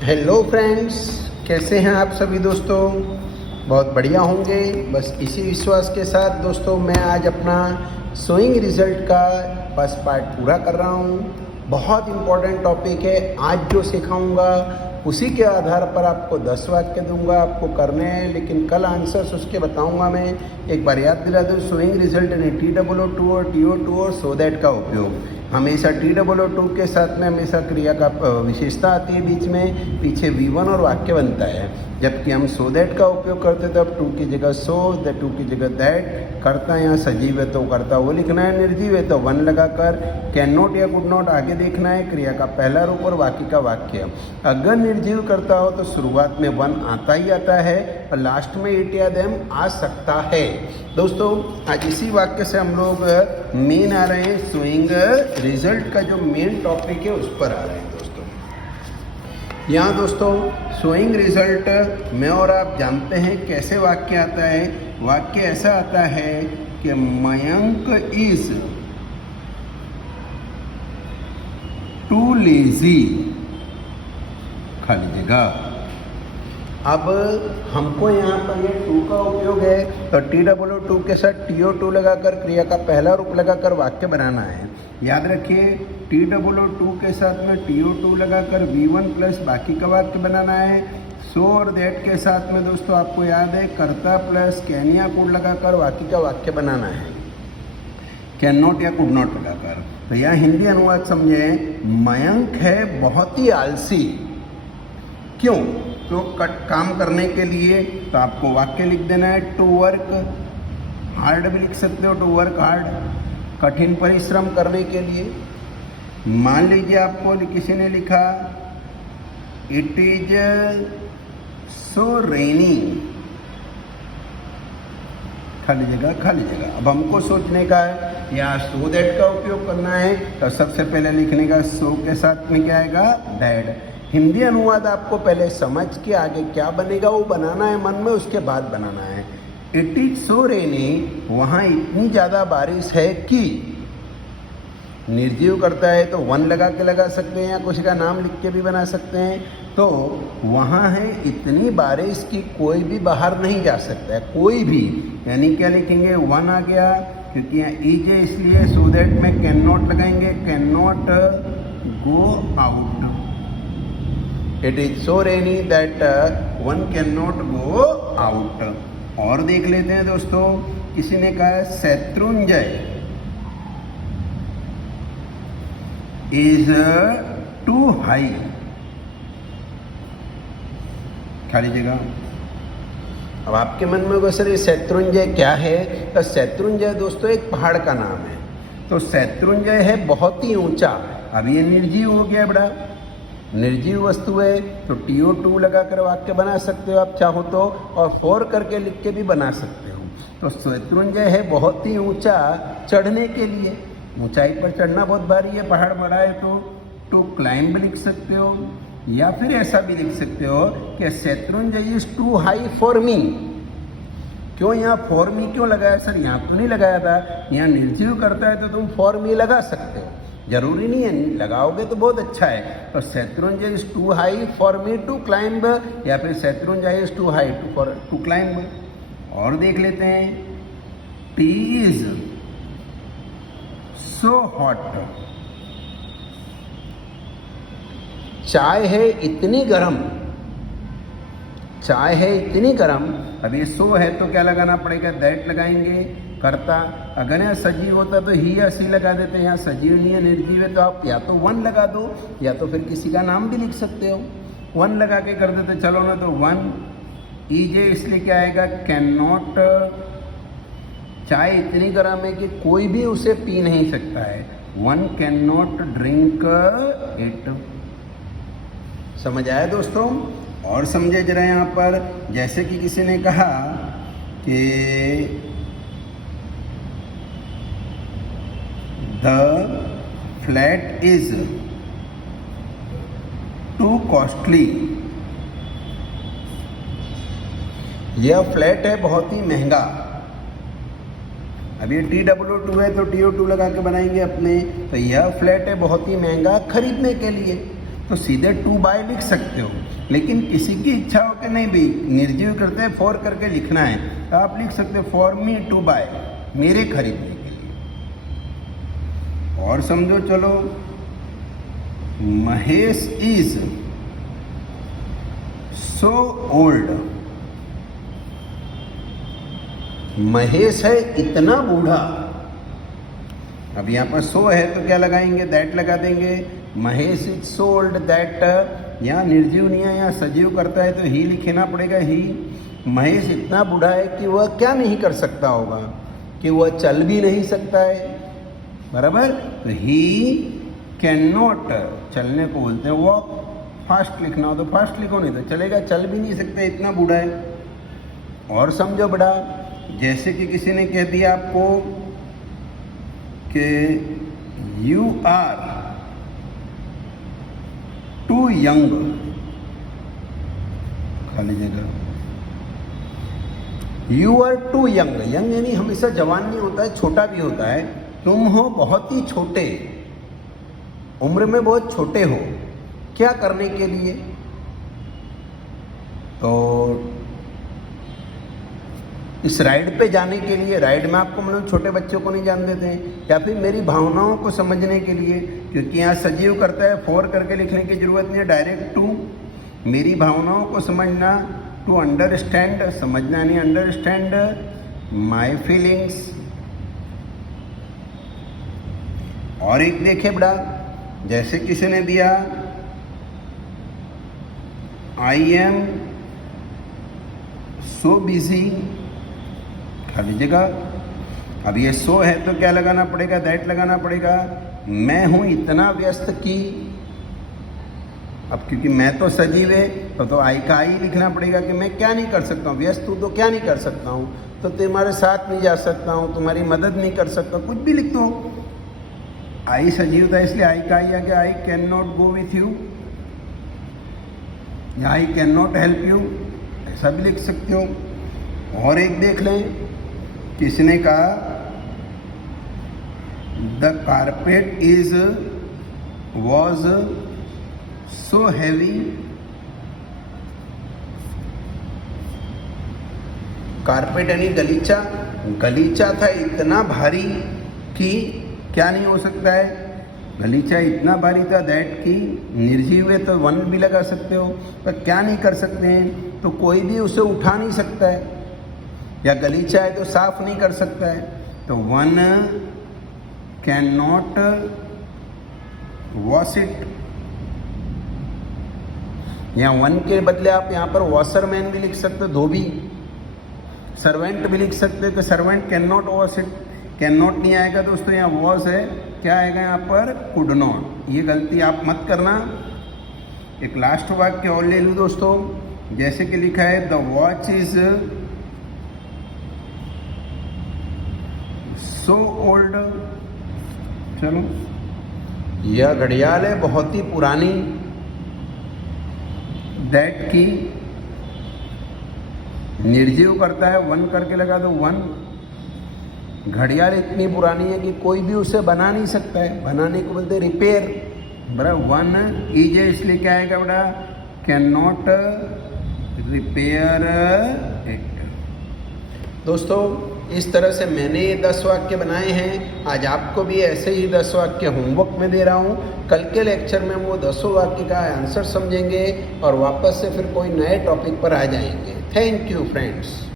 Hello friends, कैसे हैं आप सभी दोस्तों। बहुत बढ़िया होंगे। बस इसी विश्वास के साथ दोस्तों मैं आज अपना सोइंग रिजल्ट का फर्स्ट पार्ट पूरा कर रहा हूँ। बहुत इम्पोर्टेंट टॉपिक है। आज जो सिखाऊंगा उसी के आधार पर आपको 10 वाक्य दूंगा, आपको करने हैं, लेकिन कल आंसर्स उसके बताऊंगा मैं। एक बार याद दिला दूँ, सोइंग रिजल्ट ने TOO2 और TO2 और सो दैट का उपयोग हमेशा TOO2 के साथ में हमेशा क्रिया का विशेषता आती है, बीच में पीछे V1 और वाक्य बनता है। जबकि हम सो दैट का उपयोग करते थे, अब टू की जगह सो, द टू की जगह दैट। करता यहाँ सजीव है तो करता वो लिखना है, निर्जीव है तो वन लगाकर कैन नॉट या कुड नॉट आगे देखना है, क्रिया का पहला रूप और बाकी का वाक्य। अगर निर्जीव करता हो तो शुरुआत में वन आता ही आता है और लास्ट में इट या देम आ सकता है। दोस्तों आज इसी वाक्य से हम लोग मेन आ रहे हैं, सोइंग रिजल्ट का जो मेन टॉपिक है उस पर आ रहे हैं दोस्तों। यहाँ दोस्तों सोइंग रिजल्ट मैं और आप जानते हैं कैसे वाक्य आता है। वाक्य ऐसा आता है कि मयंक इज टू लेजी, खाली जगह। अब हमको यहाँ पर ये टू का उपयोग है तो TOO2 के साथ TO2 लगाकर क्रिया का पहला रूप लगाकर वाक्य बनाना है। याद रखिए TOO2 के साथ में TO2 लगाकर V1 प्लस बाकी का वाक्य बनाना है। सो और दैट के साथ में दोस्तों आपको याद है कर्ता प्लस कैन या कुड लगाकर बाकी का वाक्य बनाना है, कैन नॉट या कुड नॉट लगाकर। तो यहाँ हिंदी अनुवाद समझे, मयंक है बहुत ही आलसी। क्यों? तो काम करने के लिए तो आपको वाक्य लिख देना है टू वर्क हार्ड भी लिख सकते हो, टू वर्क हार्ड, कठिन परिश्रम करने के लिए। मान लीजिए आपको किसी ने लिखा इट इज सो रेनी, खाली जगह खाली जगह। अब हमको सोचने का है या सो दैट का उपयोग करना है तो सबसे पहले लिखने का सो के साथ में क्या आएगा, दैट। हिंदी अनुवाद आपको पहले समझ के आगे क्या बनेगा वो बनाना है मन में, उसके बाद बनाना है। इट इज सो रेनी, वहाँ इतनी ज़्यादा बारिश है कि, निर्जीव करता है तो वन लगा के लगा सकते हैं या किसी का नाम लिख के भी बना सकते हैं। तो वहाँ है इतनी बारिश कि कोई भी बाहर नहीं जा सकता है, कोई भी। यानी क्या लिखेंगे, वन आ गया क्योंकि यहाँ ईज है इसलिए, सो दैट में कैन नॉट लगाएंगे, can not go out. It is so rainy that one can not go out. और देख लेते हैं दोस्तों, किसी ने कहा शत्रुंजय इज टू हाई, खाली जगह। अब आपके मन में होगा सर ये शत्रुंजय क्या है, तो शत्रुंजय दोस्तों एक पहाड़ का नाम है। तो शत्रुंजय है बहुत ही ऊंचा। अब ये निर्जीव हो गया, बड़ा निर्जीव वस्तु है तो TO2 लगाकर वाक्य बना सकते हो आप चाहो तो, और फोर करके लिख के भी बना सकते हो। तो शत्रुंजय है बहुत ही ऊंचा चढ़ने के लिए, ऊंचाई पर चढ़ना बहुत भारी है, पहाड़ बड़ा है तो टू क्लाइंब लिख सकते हो, या फिर ऐसा भी लिख सकते हो कि Shatrunjay is too high for me. क्यों यहाँ फॉर मी क्यों लगाया सर, यहाँ तो नहीं लगाया था। यहाँ निर्जीव करता है तो तुम फॉर मी लगा सकते हो, जरूरी नहीं है, लगाओगे तो बहुत अच्छा है। तो Shatrunjay is too high for me to climb, या फिर Shatrunjay is too high to climb. और देख लेते हैं, टी इज सो हॉट, चाय है इतनी गर्म, चाय है इतनी गर्म। अब ये सो है तो क्या लगाना पड़ेगा, दैट लगाएंगे। करता अगर यहाँ सजीव होता तो ही या सी लगा देते, यहाँ सजीव नहीं है निर्जीव है तो आप या तो वन लगा दो या तो फिर किसी का नाम भी लिख सकते हो। वन लगा के कर देते, चलो ना, तो वन ईजे इसलिए क्या आएगा, कैन नॉट, चाय इतनी गर्म है कि कोई भी उसे पी नहीं सकता है, one can not drink it. समझ आया दोस्तों? और समझे जरा यहाँ पर, जैसे कि किसी ने कहा कि the flat is to costly, यह फ्लैट है बहुत ही महंगा। अब ये TOO2 है तो TO2 लगा के बनाएंगे अपने, तो यह फ्लैट है बहुत ही महंगा खरीदने के लिए। तो सीधे टू बाय लिख सकते हो। लेकिन किसी की इच्छा हो कि नहीं भाई निर्जीव करते हैं फॉर करके लिखना है, तो आप लिख सकते हो फॉर मी टू बाय, मेरे खरीदने के लिए। और समझो चलो, Mahesh is so old, Mahesh है इतना बूढ़ा। अब यहाँ पर सो है तो क्या लगाएंगे, दैट लगा देंगे। Mahesh is so old that, यहाँ निर्जीव नहीं है, यहाँ सजीव करता है तो ही लिखना पड़ेगा, ही। महेश इतना बूढ़ा है कि वह क्या नहीं कर सकता होगा, कि वह चल भी नहीं सकता है, बराबर। तो ही कैन नॉट, चलने को बोलते हैं वॉक। फास्ट लिखना हो तो फास्ट लिखो, नहीं तो चलेगा, चल भी नहीं सकते, इतना बूढ़ा है। और समझो बड़ा, जैसे कि किसी ने कह दिया आपको कि यू आर टू यंग, खाली जगह, you are too young. Young यानी हमेशा जवान नहीं होता है, छोटा भी होता है। तुम हो बहुत ही छोटे, उम्र में बहुत छोटे हो, क्या करने के लिए। तो इस राइड पे जाने के लिए, राइड में आपको मतलब छोटे बच्चों को नहीं जान देते हैं, या फिर मेरी भावनाओं को समझने के लिए, क्योंकि यहाँ सजीव करता है, फॉर करके लिखने की जरूरत नहीं है, डायरेक्ट टू। मेरी भावनाओं को समझना, टू अंडरस्टैंड, समझना नहीं, अंडरस्टैंड माई फीलिंग्स। और एक देखे बड़ा, जैसे किसी ने दिया आई एम सो बिजी, खाली जगह। अब ये सो है तो क्या लगाना पड़ेगा, दैट लगाना पड़ेगा। मैं हूं इतना व्यस्त कि, अब क्योंकि मैं तो सजीव है तो आई का आई लिखना पड़ेगा कि मैं क्या नहीं कर सकता हूँ, व्यस्त हूँ तो क्या नहीं कर सकता हूँ, तो तुम्हारे साथ नहीं जा सकता हूँ, तुम्हारी मदद नहीं कर सकता, कुछ भी लिख दो। आई सजीव था इसलिए आई का आई आ गया, I can not go with you, या I can not help you, ऐसा भी लिख सकते हो। और एक देख लें, किसने कहा the carpet is was so heavy, carpet यानी गलीचा, गलीचा था इतना भारी कि क्या नहीं हो सकता है, गलीचा इतना भारी था दैट की, निर्जीव है तो वन भी लगा सकते हो, पर क्या नहीं कर सकते हैं, तो कोई भी उसे उठा नहीं सकता है, या गलीचा है तो साफ नहीं कर सकता है, तो one can not wash it. यहाँ वन के बदले आप यहाँ पर वॉशरमैन भी लिख सकते हो, धोबी। सर्वेंट भी लिख सकते हो, तो servant can not wash it. Can not नहीं आएगा दोस्तों, यहाँ वॉश है, क्या आएगा यहाँ पर, कुड नॉट। ये गलती आप मत करना। एक लास्ट वाक्य और ले लूँ दोस्तों, जैसे कि लिखा है the watch is so old, चलो, यह घड़ियाल है बहुत ही पुरानी, दैट की निर्जीव करता है, वन करके लगा दो, वन। घड़ियाल इतनी पुरानी है कि कोई भी उसे बना नहीं सकता है, बनाने को बोलते रिपेयर, बराबर। वन इज है इसलिए क्या आएगा बड़ा, कैन नॉट रिपेयर इट। दोस्तों इस तरह से मैंने ये 10 वाक्य बनाए हैं। आज आपको भी ऐसे ही 10 वाक्य होमवर्क में दे रहा हूँ। कल के लेक्चर में वो 10 वाक्य का आंसर समझेंगे और वापस से फिर कोई नए टॉपिक पर आ जाएंगे। Thank you friends.